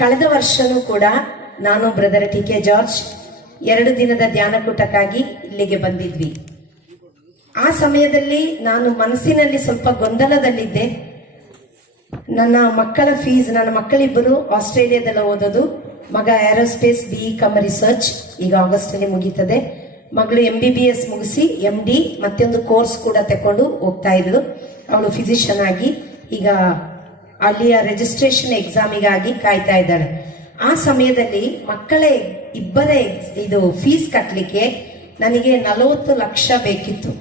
ಕಳೆದ ವರ್ಷನೂ ಕೂಡ ನಾನು ಬ್ರದರ್ ಟಿ.ಕೆ. ಜಾರ್ಜ್ 2 ದಿನದ ಧ್ಯಾನಕೂಟಕ್ಕಾಗಿ ಇಲ್ಲಿಗೆ ಬಂದಿದ್ವಿ. ಆ ಸಮಯದಲ್ಲಿ ನಾನು ಮನಸ್ಸಿನಲ್ಲಿ ಸ್ವಲ್ಪ ಗೊಂದಲದಲ್ಲಿದ್ದೆ. ನನ್ನ ಮಕ್ಕಳ ಫೀಸ್, ನನ್ನ ಮಕ್ಕಳಿಬ್ಬರು ಆಸ್ಟ್ರೇಲಿಯಾದಲ್ಲಿ ಓದೋದು. ಮಗ ಏರೋಸ್ಪೇಸ್ BE ಕಮ್ ರಿಸರ್ಚ್ ಈಗ ಆಗಸ್ಟ್ ಅಲ್ಲಿ ಮುಗೀತದೆ. ಮಗಳು MBBS ಮುಗಿಸಿ MD ಮತ್ತೊಂದು ಕೋರ್ಸ್ ಕೂಡ ತಕೊಂಡು ಹೋಗ್ತಾ ಇದ್ಳು. ಅವಳು ಫಿಸಿಷಿಯನ್ ಆಗಿ ಈಗ ಅಲ್ಲಿಯ ರಿಜಿಸ್ಟ್ರೇಷನ್ ಎಕ್ಸಾಮಿಗಾಗಿ ಕಾಯ್ತಾ ಇದ್ದಾಳೆ. ಆ ಸಮಯದಲ್ಲಿ ಮಕ್ಕಳ ಇಬ್ಬರೇ ಇದು ಫೀಸ್ ಕಟ್ಟಲಿಕ್ಕೆ ನನಗೆ 40 ಲಕ್ಷ ಬೇಕಿತ್ತು.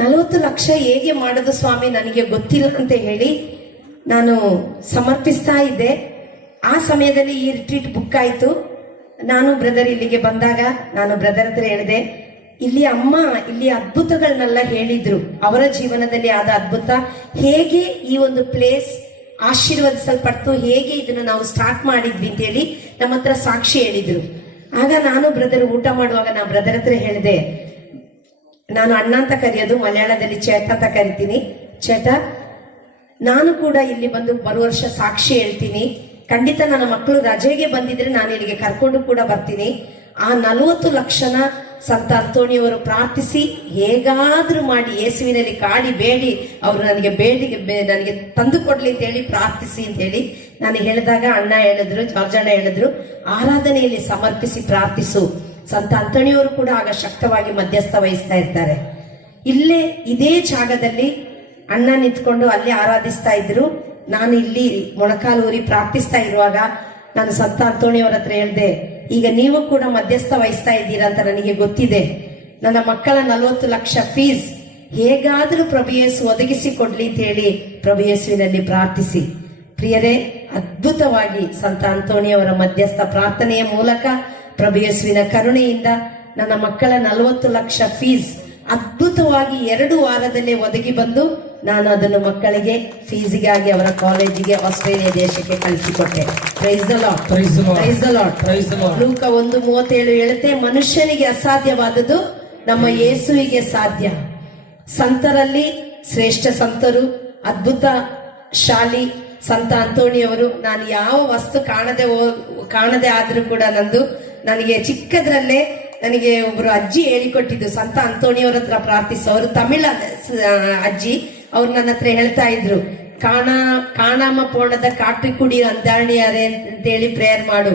40 ಲಕ್ಷ ಹೇಗೆ ಮಾಡೋದು ಸ್ವಾಮಿ ನನಗೆ ಗೊತ್ತಿಲ್ಲ ಅಂತ ಹೇಳಿ ನಾನು ಸಮರ್ಪಿಸ್ತಾ ಇದ್ದೆ. ಆ ಸಮಯದಲ್ಲಿ ಈ ರಿಟ್ರೀಟ್ ಬುಕ್ ಆಯ್ತು. ನಾನು ಬ್ರದರ್ ಇಲ್ಲಿಗೆ ಬಂದಾಗ ನಾನು ಬ್ರದರ್ ಹತ್ರ ಹೇಳಿದೆ, ಇಲ್ಲಿ ಅಮ್ಮ ಇಲ್ಲಿ ಅದ್ಭುತಗಳನ್ನೆಲ್ಲ ಹೇಳಿದ್ರು, ಅವರ ಜೀವನದಲ್ಲಿ ಆದ ಅದ್ಭುತ, ಹೇಗೆ ಈ ಒಂದು ಪ್ಲೇಸ್ ಆಶೀರ್ವದಿಸಲ್ಪಡ್ತು, ಹೇಗೆ ಇದನ್ನು ನಾವು ಸ್ಟಾರ್ಟ್ ಮಾಡಿದ್ವಿ ಅಂತ ಹೇಳಿ ನಮ್ಮ ಹತ್ರ ಸಾಕ್ಷಿ ಹೇಳಿದ್ರು. ಆಗ ನಾನು ಬ್ರದರ್ ಊಟ ಮಾಡುವಾಗ ನಾ ಬ್ರದರ್ ಹತ್ರ ಹೇಳಿದೆ, ನಾನು ಅಣ್ಣ ಅಂತ ಕರೆಯೋದು, ಮಲಯಾಳದಲ್ಲಿ ಚೇಟ ಅಂತ ಕರಿತೀನಿ. ಚೇಟ, ನಾನು ಕೂಡ ಇಲ್ಲಿ ಬಂದು ಬರುವ ವರ್ಷ ಸಾಕ್ಷಿ ಹೇಳ್ತೀನಿ. ಖಂಡಿತ ನನ್ನ ಮಕ್ಕಳು ರಜೆಗೆ ಬಂದಿದ್ರೆ ನಾನು ಇಲ್ಲಿಗೆ ಕರ್ಕೊಂಡು ಕೂಡ ಬರ್ತೀನಿ. ಆ 40 ಲಕ್ಷನ ಸಂತ ಅಂತೋಣಿಯವರು ಪ್ರಾರ್ಥಿಸಿ ಹೇಗಾದ್ರೂ ಮಾಡಿ ಯೇಸುವಿನಲ್ಲಿ ಕಾಡಿ ಬೇಡಿ ಅವರು ನನಗೆ ನನಗೆ ತಂದು ಕೊಡ್ಲಿ ಅಂತ ಹೇಳಿ ಪ್ರಾರ್ಥಿಸಿ ಅಂತ ಹೇಳಿ ನಾನು ಹೇಳಿದಾಗ ಅಣ್ಣ ಹೇಳಿದ್ರು, ಜಾರ್ಜ್ ಅಣ್ಣ ಹೇಳಿದ್ರು, ಆರಾಧನೆಯಲ್ಲಿ ಸಮರ್ಪಿಸಿ ಪ್ರಾರ್ಥಿಸು. ಸಂತ ಅಂತೋಣಿಯವರು ಕೂಡ ಆಗ ಶಕ್ತವಾಗಿ ಮಧ್ಯಸ್ಥ ವಹಿಸ್ತಾ ಇರ್ತಾರೆ. ಇಲ್ಲೇ ಇದೇ ಜಾಗದಲ್ಲಿ ಅಣ್ಣ ನಿಂತ್ಕೊಂಡು ಅಲ್ಲಿ ಆರಾಧಿಸ್ತಾ ಇದ್ರು. ನಾನು ಇಲ್ಲಿ ಮೊಳಕಾಲೂರಿ ಪ್ರಾರ್ಥಿಸ್ತಾ ಇರುವಾಗ ನಾನು ಸಂತ ಅಂತೋಣಿಯವರ ಹತ್ರ ಹೇಳಿದೆ, ಈಗ ನೀವು ಕೂಡ ಮಧ್ಯಸ್ಥ ವಹಿಸ್ತಾ ಇದ್ದೀರಾ ಅಂತ ನನಗೆ ಗೊತ್ತಿದೆ. ನನ್ನ ಮಕ್ಕಳ 40 ಲಕ್ಷ ಫೀಸ್ ಹೇಗಾದ್ರೂ ಪ್ರಭು ಯೇಸು ಒದಗಿಸಿ ಕೊಡ್ಲಿ ಅಂತ ಹೇಳಿ ಪ್ರಭು ಯೇಸುವಿನಲ್ಲಿ ಪ್ರಾರ್ಥಿಸಿ. ಪ್ರಿಯರೇ, ಅದ್ಭುತವಾಗಿ ಸಂತ ಅಂತೋಣಿಯವರ ಮಧ್ಯಸ್ಥ ಪ್ರಾರ್ಥನೆಯ ಮೂಲಕ ಪ್ರಭು ಯೇಸುವಿನ ಕರುಣೆಯಿಂದ ನನ್ನ ಮಕ್ಕಳ 40 ಲಕ್ಷ ಫೀಸ್ ಅದ್ಭುತವಾಗಿ 2 ವಾರದಲ್ಲೇ ಒದಗಿ ಬಂದು ನಾನು ಅದನ್ನು ಮಕ್ಕಳಿಗೆ ಫೀಸಿಗಾಗಿ ಅವರ ಕಾಲೇಜಿಗೆ ಆಸ್ಟ್ರೇಲಿಯಾ ದೇಶಕ್ಕೆ ಕಳಿಸಿಕೊಟ್ಟೆ. Praise the Lord, praise the Lord, praise the Lord. ಲೂಕ 1:37 ಹೇಳುತ್ತೆ, ಮನುಷ್ಯನಿಗೆ ಅಸಾಧ್ಯವಾದದ್ದು ನಮ್ಮ ಯೇಸುವಿಗೆ ಸಾಧ್ಯ. ಸಂತರಲ್ಲಿ ಶ್ರೇಷ್ಠ ಸಂತರು, ಅದ್ಭುತ ಶಾಲಿ ಸಂತ ಅಂತೋಣಿಯವರು. ನಾನು ಯಾವ ವಸ್ತು ಕಾಣದೆ ಆದ್ರೂ ಕೂಡ ನನಗೆ ಚಿಕ್ಕದ್ರಲ್ಲೇ ನನಗೆ ಒಬ್ರು ಅಜ್ಜಿ ಹೇಳಿಕೊಟ್ಟಿದ್ದು, ಸಂತ ಅಂತೋಣಿಯವರ ಹತ್ರ ಪ್ರಾರ್ಥಿಸು. ಅವರು ತಮಿಳ ಅಜ್ಜಿ. ಅವ್ರು ನನ್ನ ಹತ್ರ ಹೇಳ್ತಾ ಇದ್ರು, ಕಾಣಾಮ ಪೋಣದ ಕಾಟಿ ಕುಡಿ ಅಂದಾಣಿಯಾರೆ ಅಂತೇಳಿ ಪ್ರೇಯರ್ ಮಾಡು,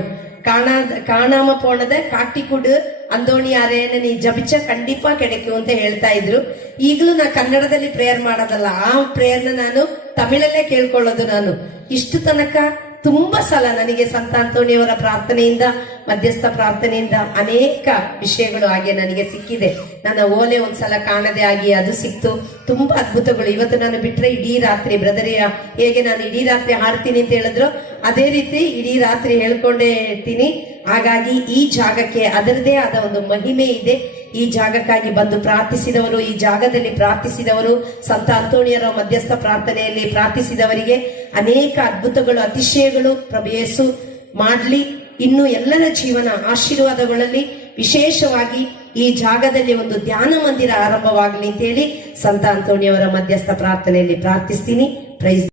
ಕಾಣಾಮ ಪೋಣದ ಕಾಟಿ ಕುಡು ಅಂದೋಣಿಯಾರೇನ ನೀ ಜಪಿಚ ಖಂಡಿತ ಕೆಡಕು ಅಂತ ಹೇಳ್ತಾ ಇದ್ರು. ಈಗಲೂ ನಾ ಕನ್ನಡದಲ್ಲಿ ಪ್ರೇಯರ್ ಮಾಡೋದಲ್ಲ, ಆ ಪ್ರೇಯರ್ನ ನಾನು ತಮಿಳಲ್ಲೇ ಕೇಳ್ಕೊಳ್ಳೋದು. ನಾನು ಇಷ್ಟು ತನಕ ತುಂಬಾ ಸಲ ನನಗೆ ಸಂತ ಅಂತೋಣಿಯವರ ಪ್ರಾರ್ಥನೆಯಿಂದ, ಮಧ್ಯಸ್ಥ ಪ್ರಾರ್ಥನೆಯಿಂದ ಅನೇಕ ವಿಷಯಗಳು ಹಾಗೆ ನನಗೆ ಸಿಕ್ಕಿದೆ. ನನ್ನ ಓಲೆ ಒಂದ್ಸಲ ಕಾಣದೆ ಆಗಿ ಅದು ಸಿಕ್ತು. ತುಂಬಾ ಅದ್ಭುತಗಳು. ಇವತ್ತು ನಾನು ಬಿಟ್ರೆ ಇಡೀ ರಾತ್ರಿ ಬ್ರದರಿಯ ಹೇಗೆ ನಾನು ಇಡೀ ರಾತ್ರಿ ಹಾಡ್ತೀನಿ ಅಂತ ಹೇಳಿದ್ರು, ಅದೇ ರೀತಿ ಇಡೀ ರಾತ್ರಿ ಹೇಳ್ಕೊಂಡೇ ಇರ್ತೀನಿ. ಹಾಗಾಗಿ ಈ ಜಾಗಕ್ಕೆ ಅದರದೇ ಆದ ಒಂದು ಮಹಿಮೆ ಇದೆ. ಈ ಜಾಗಕ್ಕಾಗಿ ಬಂದು ಪ್ರಾರ್ಥಿಸಿದವರು, ಈ ಜಾಗದಲ್ಲಿ ಪ್ರಾರ್ಥಿಸಿದವರು, ಸಂತ ಅಂತೋಣಿಯರ ಮಧ್ಯಸ್ಥ ಪ್ರಾರ್ಥನೆಯಲ್ಲಿ ಪ್ರಾರ್ಥಿಸಿದವರಿಗೆ ಅನೇಕ ಅದ್ಭುತಗಳು, ಅತಿಶಯಗಳು ಪ್ರಭು ಯೇಸು ಮಾಡ್ಲಿ. ಇನ್ನು ಎಲ್ಲರ ಜೀವನ ಆಶೀರ್ವಾದಗಳಲ್ಲಿ ವಿಶೇಷವಾಗಿ ಈ ಜಾಗದಲ್ಲಿ ಒಂದು ಧ್ಯಾನ ಮಂದಿರ ಆರಂಭವಾಗಲಿ ಅಂತೇಳಿ ಸಂತ ಅಂತೋಣಿಯವರ ಮಧ್ಯಸ್ಥ ಪ್ರಾರ್ಥನೆಯಲ್ಲಿ ಪ್ರಾರ್ಥಿಸ್ತೀನಿ. ಪ್ರೈಸ್